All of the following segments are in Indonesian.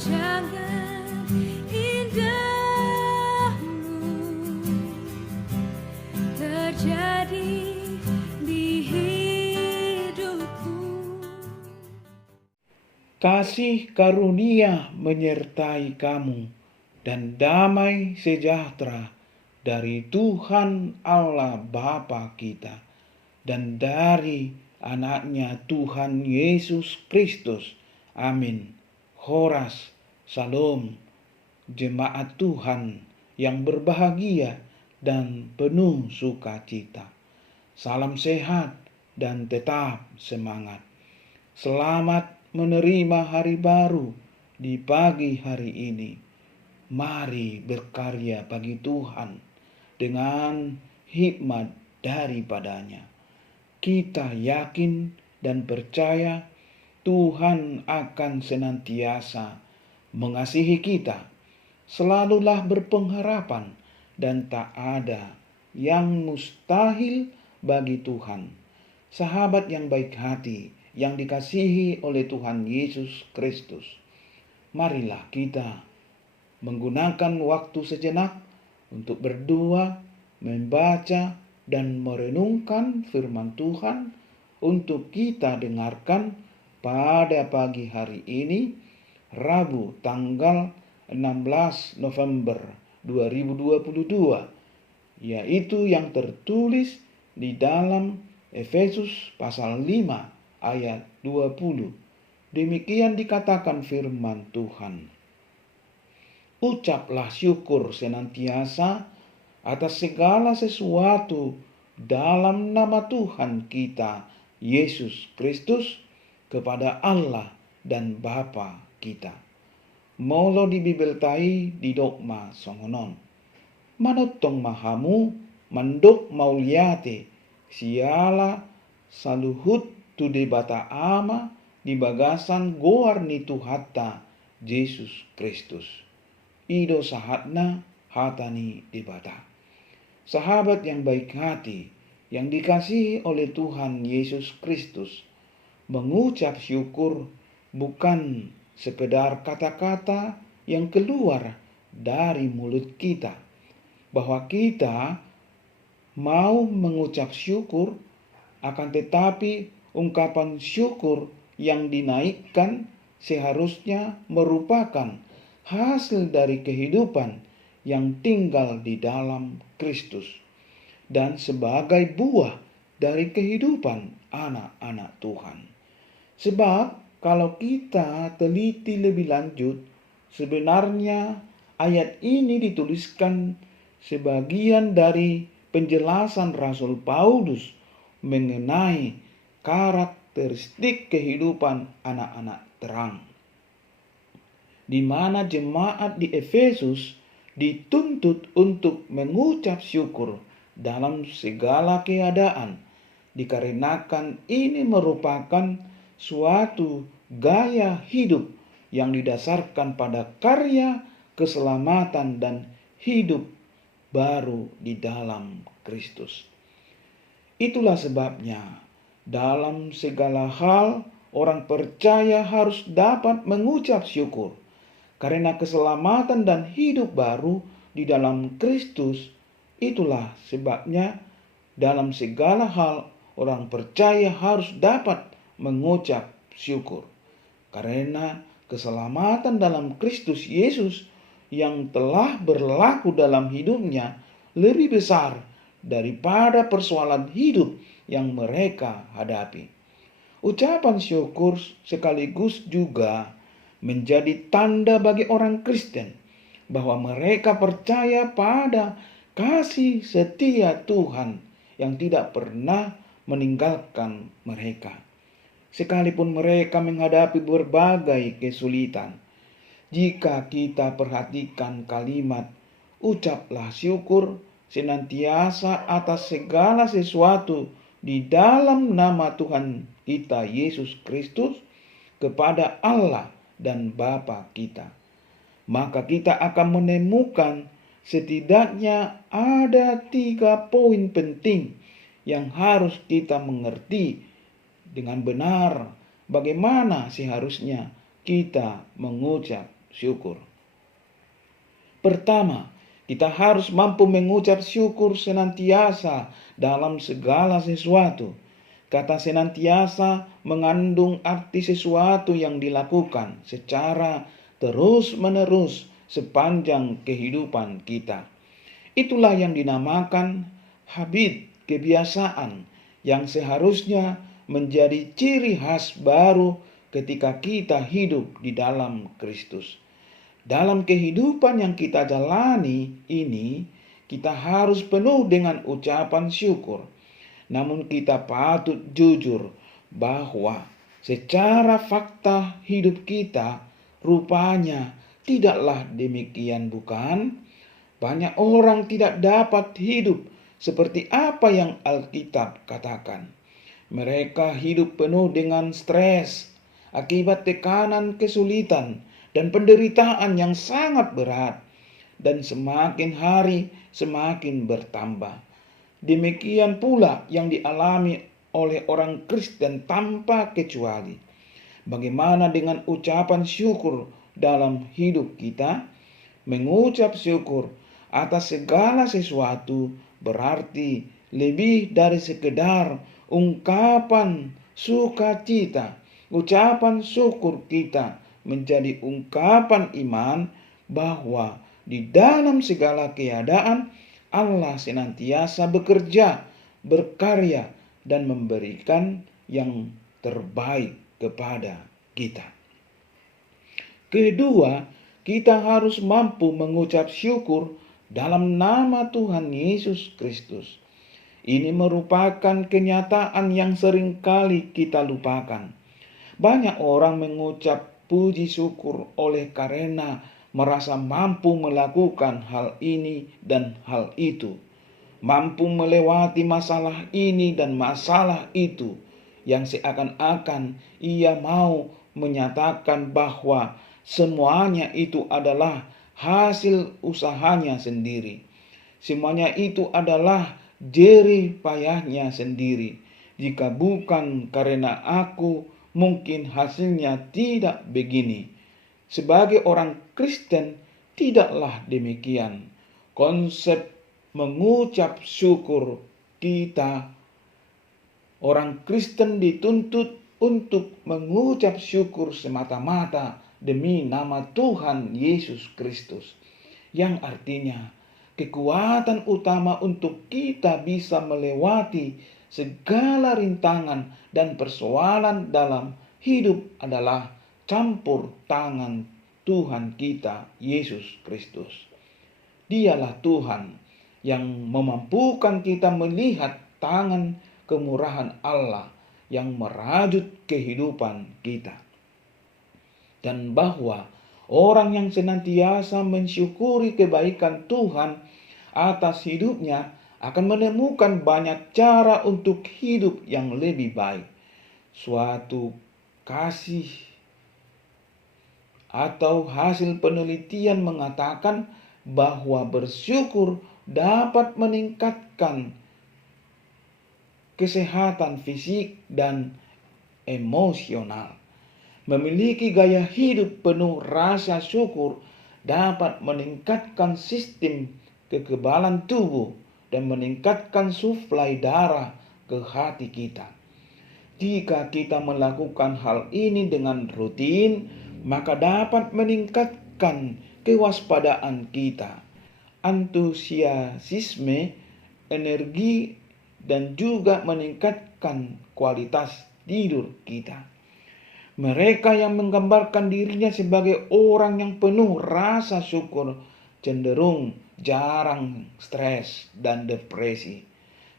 Rancangan indahmu terjadi di hidupku. Kasih karunia menyertai kamu dan damai sejahtera dari Tuhan Allah Bapa kita dan dari anaknya Tuhan Yesus Kristus. Amin. Horas, Salam, jemaat Tuhan yang berbahagia dan penuh sukacita. Salam sehat dan tetap semangat. Selamat menerima hari baru di pagi hari ini. Mari berkarya bagi Tuhan dengan hikmat daripadanya. Kita yakin dan percaya Tuhan akan senantiasa mengasihi kita. Selalulah berpengharapan dan tak ada yang mustahil bagi Tuhan. Sahabat yang baik hati, yang dikasihi oleh Tuhan Yesus Kristus, marilah kita menggunakan waktu sejenak untuk berdoa, membaca, dan merenungkan firman Tuhan untuk kita dengarkan pada pagi hari ini, Rabu tanggal 16 November 2022, yaitu yang tertulis di dalam Efesus pasal 5 ayat 20. Demikian dikatakan firman Tuhan. Ucaplah syukur senantiasa atas segala sesuatu dalam nama Tuhan kita Yesus Kristus kepada Allah dan Bapa kita. Molo di bibeltai di dogma songonon. Manotong mahamu mandok mauliate siala saluhut tu debata ama di bagasan goar ni Tuhatta Yesus Kristus. Ido sahatna hatani debata. Sahabat yang baik hati, yang dikasihi oleh Tuhan Yesus Kristus, mengucap syukur bukan sekedar kata-kata yang keluar dari mulut kita, bahwa kita mau mengucap syukur, akan tetapi ungkapan syukur yang dinaikkan seharusnya merupakan hasil dari kehidupan yang tinggal di dalam Kristus dan sebagai buah dari kehidupan anak-anak Tuhan. Sebab kalau kita teliti lebih lanjut, sebenarnya ayat ini dituliskan sebagian dari penjelasan Rasul Paulus mengenai karakteristik kehidupan anak-anak terang, di mana jemaat di Efesus dituntut untuk mengucap syukur dalam segala keadaan, dikarenakan ini merupakan suatu gaya hidup yang didasarkan pada karya keselamatan dan hidup baru di dalam Kristus. Itulah sebabnya dalam segala hal orang percaya harus dapat mengucap syukur karena keselamatan dan hidup baru di dalam Kristus. Itulah sebabnya dalam segala hal orang percaya harus dapat mengucap syukur karena keselamatan dalam Kristus Yesus yang telah berlaku dalam hidupnya lebih besar daripada persoalan hidup yang mereka hadapi. Ucapan syukur sekaligus juga menjadi tanda bagi orang Kristen bahwa mereka percaya pada kasih setia Tuhan yang tidak pernah meninggalkan mereka, sekalipun mereka menghadapi berbagai kesulitan. Jika kita perhatikan kalimat ucaplah syukur senantiasa atas segala sesuatu di dalam nama Tuhan kita Yesus Kristus kepada Allah dan Bapa kita, maka kita akan menemukan setidaknya ada 3 poin penting yang harus kita mengerti dengan benar bagaimana seharusnya kita mengucap syukur. Pertama, kita harus mampu mengucap syukur senantiasa dalam segala sesuatu. Kata senantiasa mengandung arti sesuatu yang dilakukan secara terus-menerus sepanjang kehidupan kita. Itulah yang dinamakan habit, kebiasaan, yang seharusnya menjadi ciri khas baru ketika kita hidup di dalam Kristus. Dalam kehidupan yang kita jalani ini, kita harus penuh dengan ucapan syukur. Namun kita patut jujur bahwa secara fakta hidup kita rupanya tidaklah demikian, bukan? Banyak orang tidak dapat hidup seperti apa yang Alkitab katakan. Mereka hidup penuh dengan stres akibat tekanan, kesulitan, dan penderitaan yang sangat berat, dan semakin hari semakin bertambah. Demikian pula yang dialami oleh orang Kristen tanpa kecuali. Bagaimana dengan ucapan syukur dalam hidup kita? Mengucap syukur atas segala sesuatu berarti lebih dari sekedar ungkapan sukacita. Ucapan syukur kita menjadi ungkapan iman bahwa di dalam segala keadaan Allah senantiasa bekerja, berkarya, dan memberikan yang terbaik kepada kita. Kedua, kita harus mampu mengucap syukur dalam nama Tuhan Yesus Kristus. Ini merupakan kenyataan yang seringkali kita lupakan. Banyak orang mengucap puji syukur oleh karena merasa mampu melakukan hal ini dan hal itu, mampu melewati masalah ini dan masalah itu, yang seakan-akan ia mau menyatakan bahwa semuanya itu adalah hasil usahanya sendiri. Semuanya itu adalah jerih payahnya sendiri. Jika bukan karena aku, mungkin hasilnya tidak begini. Sebagai orang Kristen, tidaklah demikian. Konsep mengucap syukur kita, orang Kristen dituntut untuk mengucap syukur semata-mata demi nama Tuhan Yesus Kristus, yang artinya kekuatan utama untuk kita bisa melewati segala rintangan dan persoalan dalam hidup adalah campur tangan Tuhan kita Yesus Kristus. Dialah Tuhan yang memampukan kita melihat tangan kemurahan Allah yang merajut kehidupan kita. Dan bahwa orang yang senantiasa mensyukuri kebaikan Tuhan atas hidupnya akan menemukan banyak cara untuk hidup yang lebih baik. Suatu kasih atau hasil penelitian mengatakan bahwa bersyukur dapat meningkatkan kesehatan fisik dan emosional. Memiliki gaya hidup penuh rasa syukur dapat meningkatkan sistem kekebalan tubuh dan meningkatkan suplai darah ke hati kita. Jika kita melakukan hal ini dengan rutin, maka dapat meningkatkan kewaspadaan kita, antusiasme, energi, dan juga meningkatkan kualitas tidur kita. Mereka yang menggambarkan dirinya sebagai orang yang penuh rasa syukur cenderung jarang stres dan depresi.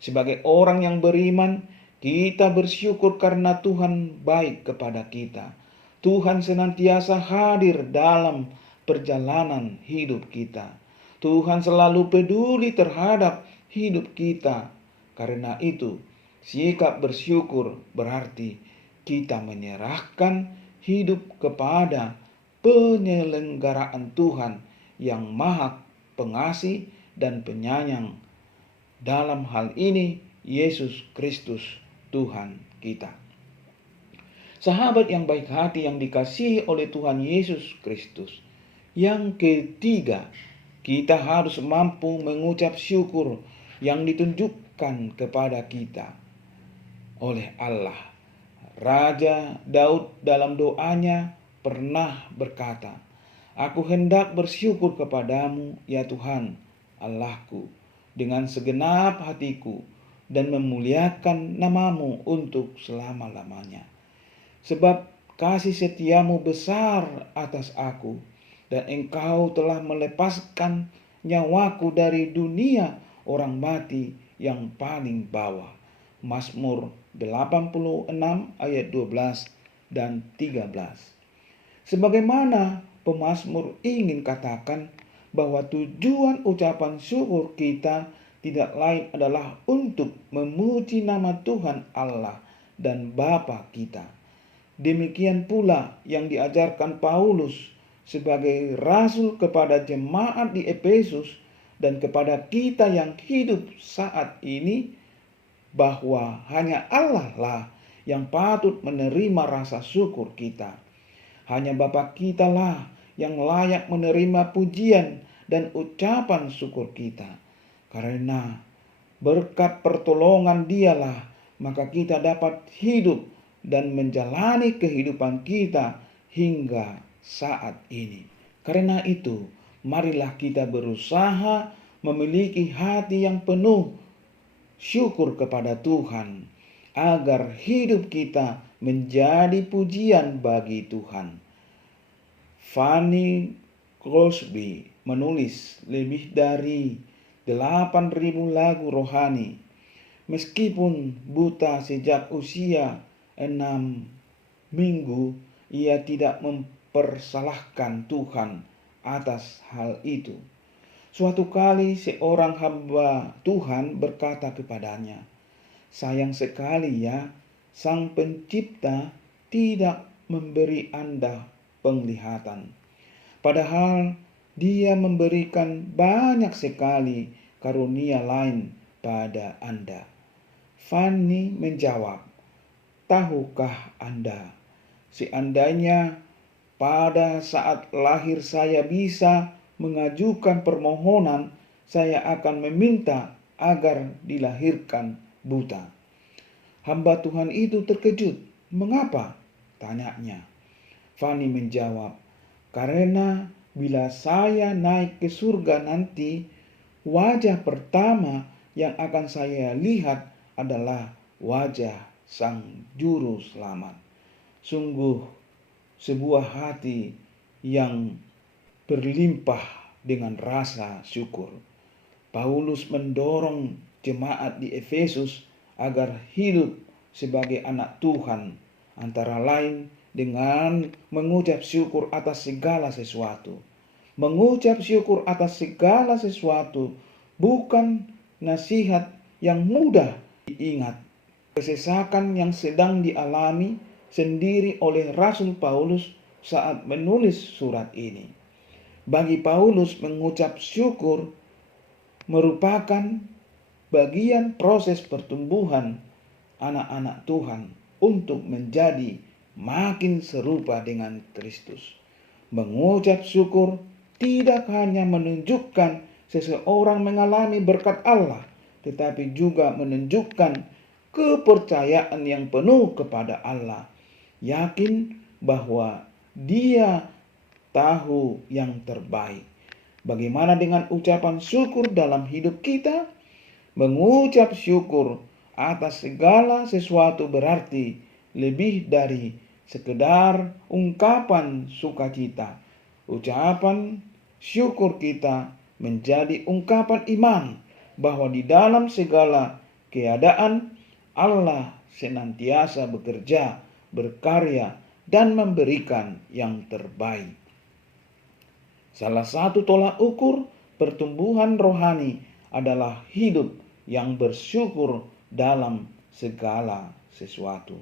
Sebagai orang yang beriman, kita bersyukur karena Tuhan baik kepada kita. Tuhan senantiasa hadir dalam perjalanan hidup kita. Tuhan selalu peduli terhadap hidup kita. Karena itu, sikap bersyukur berarti kita menyerahkan hidup kepada penyelenggaraan Tuhan yang Maha Pengasih dan Penyayang. Dalam hal ini, Yesus Kristus Tuhan kita. Sahabat yang baik hati yang dikasihi oleh Tuhan Yesus Kristus, Yang ketiga, kita harus mampu mengucap syukur yang ditunjukkan kepada kita oleh Allah. Raja Daud dalam doanya pernah berkata, "Aku hendak bersyukur kepadamu, ya Tuhan, Allahku, dengan segenap hatiku dan memuliakan namamu untuk selama-lamanya. Sebab kasih setiamu besar atas aku, dan engkau telah melepaskan nyawaku dari dunia orang mati yang paling bawah." Mazmur 86 ayat 12 dan 13. Sebagaimana pemazmur ingin katakan bahwa tujuan ucapan syukur kita tidak lain adalah untuk memuji nama Tuhan Allah dan Bapa kita. Demikian pula yang diajarkan Paulus sebagai rasul kepada jemaat di Efesus dan kepada kita yang hidup saat ini, bahwa hanya Allah lah yang patut menerima rasa syukur kita. Hanya Bapa kita lah yang layak menerima pujian dan ucapan syukur kita. Karena berkat pertolongan Dialah maka kita dapat hidup dan menjalani kehidupan kita hingga saat ini. Karena itu, marilah kita berusaha memiliki hati yang penuh syukur kepada Tuhan, agar hidup kita menjadi pujian bagi Tuhan. Fanny Crosby menulis lebih dari 8.000 lagu rohani. Meskipun buta sejak usia 6 minggu, ia tidak mempersalahkan Tuhan atas hal itu. Suatu kali seorang hamba Tuhan berkata kepadanya, "Sayang sekali ya, Sang Pencipta tidak memberi Anda penglihatan. Padahal Dia memberikan banyak sekali karunia lain pada Anda." Fanny menjawab, "Tahukah Anda, seandainya pada saat lahir saya bisa mengajukan permohonan, saya akan meminta agar dilahirkan buta." Hamba Tuhan itu terkejut. "Mengapa?" tanyanya. Fanny menjawab, "Karena bila saya naik ke surga nanti, wajah pertama yang akan saya lihat adalah wajah Sang Juru Selamat." Sungguh sebuah hati yang berlimpah dengan rasa syukur. Paulus mendorong jemaat di Efesus agar hidup sebagai anak Tuhan, antara lain dengan mengucap syukur atas segala sesuatu. Mengucap syukur atas segala sesuatu bukan nasihat yang mudah diingat. Kesesakan yang sedang dialami sendiri oleh Rasul Paulus saat menulis surat ini. Bagi Paulus, mengucap syukur merupakan bagian proses pertumbuhan anak-anak Tuhan untuk menjadi makin serupa dengan Kristus. Mengucap syukur tidak hanya menunjukkan seseorang mengalami berkat Allah, tetapi juga menunjukkan kepercayaan yang penuh kepada Allah, yakin bahwa Dia tahu yang terbaik. Bagaimana dengan ucapan syukur dalam hidup kita? Mengucap syukur atas segala sesuatu berarti lebih dari sekedar ungkapan sukacita. Ucapan syukur kita menjadi ungkapan iman bahwa di dalam segala keadaan Allah senantiasa bekerja, berkarya, dan memberikan yang terbaik. Salah satu tolak ukur pertumbuhan rohani adalah hidup yang bersyukur dalam segala sesuatu.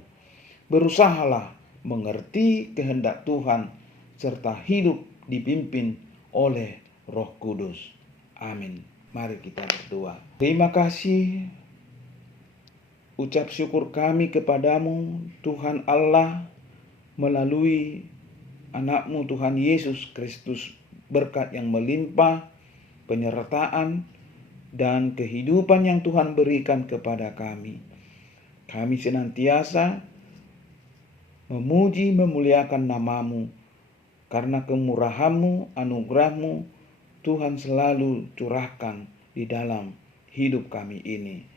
Berusahalah mengerti kehendak Tuhan serta hidup dipimpin oleh Roh Kudus. Amin. Mari kita berdoa. Terima kasih, ucap syukur kami kepadamu Tuhan Allah melalui anak-Mu Tuhan Yesus Kristus berkat yang melimpah, penyertaan, dan kehidupan yang Tuhan berikan kepada kami. Kami senantiasa memuji memuliakan nama-Mu, karena kemurahan-Mu, anugerah-Mu, Tuhan selalu curahkan di dalam hidup kami ini.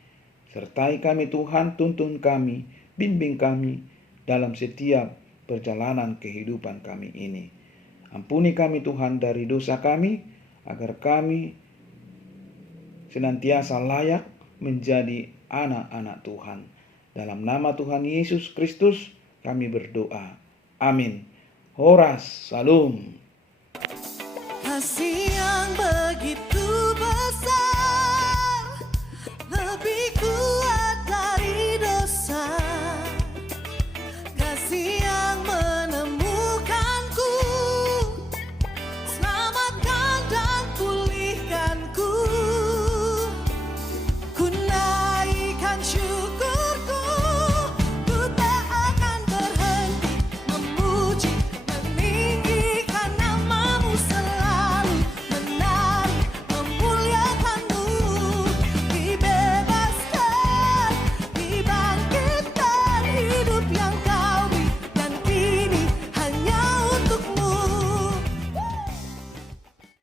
Sertai kami Tuhan, tuntun kami, bimbing kami dalam setiap perjalanan kehidupan kami ini. Ampuni kami Tuhan dari dosa kami, agar kami senantiasa layak menjadi anak-anak Tuhan. Dalam nama Tuhan Yesus Kristus kami berdoa. Amin. Horas, Salum. Kasih yang begitu